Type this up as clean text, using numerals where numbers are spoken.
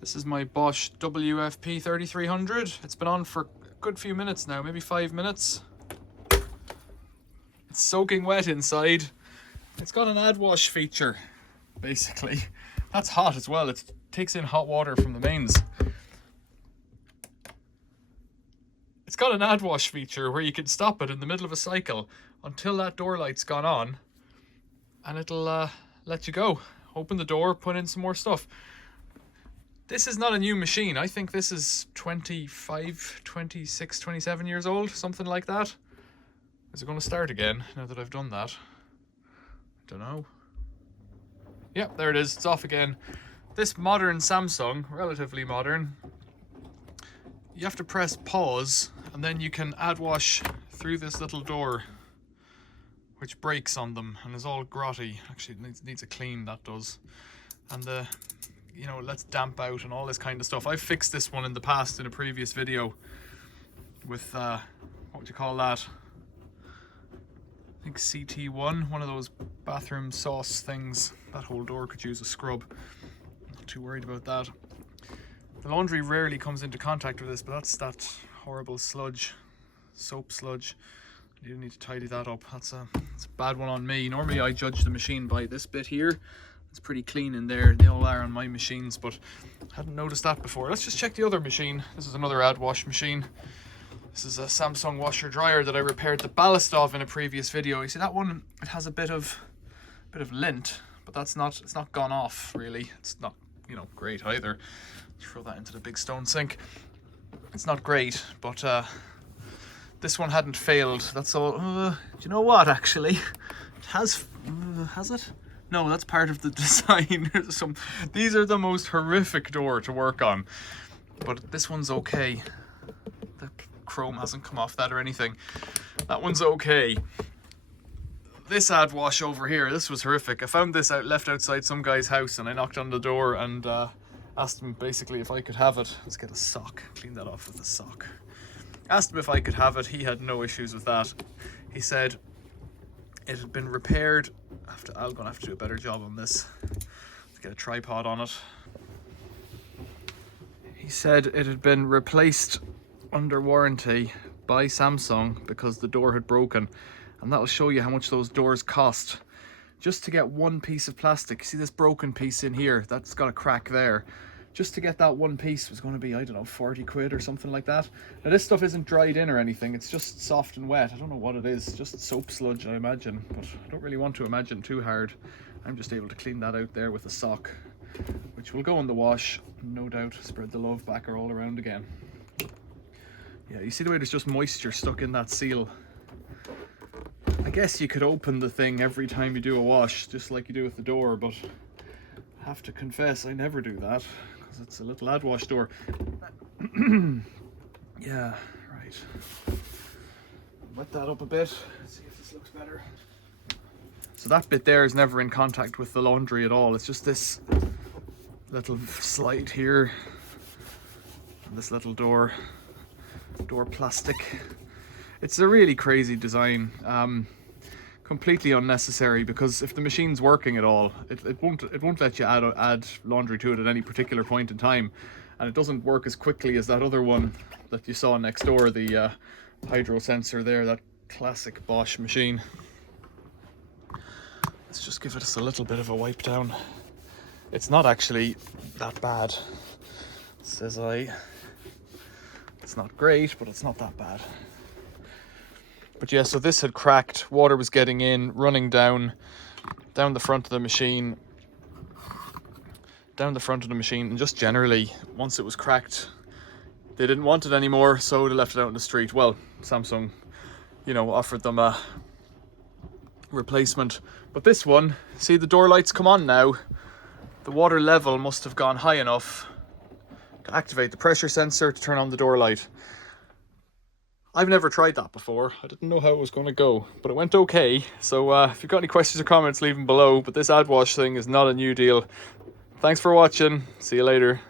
This is my Bosch WFP3300. It's been on for a good few minutes now, maybe 5 minutes. It's soaking wet inside. It's got an add wash feature, basically. That's hot as well. It takes in hot water from the mains. It's got an add wash feature where you can stop it in the middle of a cycle until that door light's gone on, and it'll let you go. Open the door, put in some more stuff. This is not a new machine. I think this is 25, 26, 27 years old, something like that. Is it going to start again now that I've done that? I don't know. Yep, there it is. It's off again. This modern Samsung, relatively modern, you have to press pause and then you can add wash through this little door, which breaks on them and is all grotty. Actually, it needs a clean, that does. And you know, it lets damp out and all this kind of stuff. I've fixed this one in the past in a previous video with, what would you call that? I think CT1, one of those bathroom sauce things. That whole door could use a scrub. Not too worried about that. The laundry rarely comes into contact with this, but that's that horrible sludge, soap sludge. You need to tidy that up. That's a bad one on me. Normally I judge the machine by this bit here. It's pretty clean in there. They all are on my machines, but I hadn't noticed that before. Let's just check the other machine. This is another add wash machine. This is a Samsung washer dryer that I repaired the ballast of in a previous video. You see that one? It has a bit of lint, but it's not gone off really. It's not, you know, great either. Throw that into the big stone sink. It's not great, but this one hadn't failed. That's all. Do you know what? Actually, it has it? No, that's part of the design. These are the most horrific door to work on, but this one's okay. The chrome hasn't come off that or anything. That one's okay. This add wash over here, this was horrific. I found this left outside some guy's house, and I knocked on the door and asked him basically if I could have it. Let's get a sock, clean that off with a sock. Asked him if I could have it. He had no issues with that. He said it had been repaired. I'm gonna have to do a better job on this. Let's get a tripod on it. He said it had been replaced under warranty by Samsung because the door had broken, and that'll show you how much those doors cost. Just to get one piece of plastic, see this broken piece in here, that's got a crack there. Just to get that one piece was going to be, I don't know, 40 quid or something like that. Now this stuff isn't dried in or anything, it's just soft and wet. I don't know what it is, just soap sludge I imagine, but I don't really want to imagine too hard. I'm just able to clean that out there with a sock, which will go in the wash, no doubt. Spread the love back all around again. Yeah, you see the way there's just moisture stuck in that seal? I guess you could open the thing every time you do a wash, just like you do with the door, but I have to confess I never do that, because it's a little add wash door. Yeah, right. Wet that up a bit, let's see if this looks better. So that bit there is never in contact with the laundry at all. It's just this little slide here, and this little door plastic. It's a really crazy design, completely unnecessary, because if the machine's working at all, it won't let you add laundry to it at any particular point in time, and it doesn't work as quickly as that other one that you saw next door, the Hydrosensor there, that classic Bosch machine. Let's just give it a little bit of a wipe down. It's not actually that bad, says I. It's not great, but it's not that bad. But yeah, so this had cracked, water was getting in, running down the front of the machine, and just generally, once it was cracked, they didn't want it anymore, so they left it out in the street. Well, Samsung, you know, offered them a replacement. But this one, see the door lights come on now. The water level must have gone high enough to activate the pressure sensor to turn on the door light. I've never tried that before. I didn't know how it was going to go, but it went okay. So if you've got any questions or comments, leave them below. But this add wash thing is not a new deal. Thanks for watching. See you later.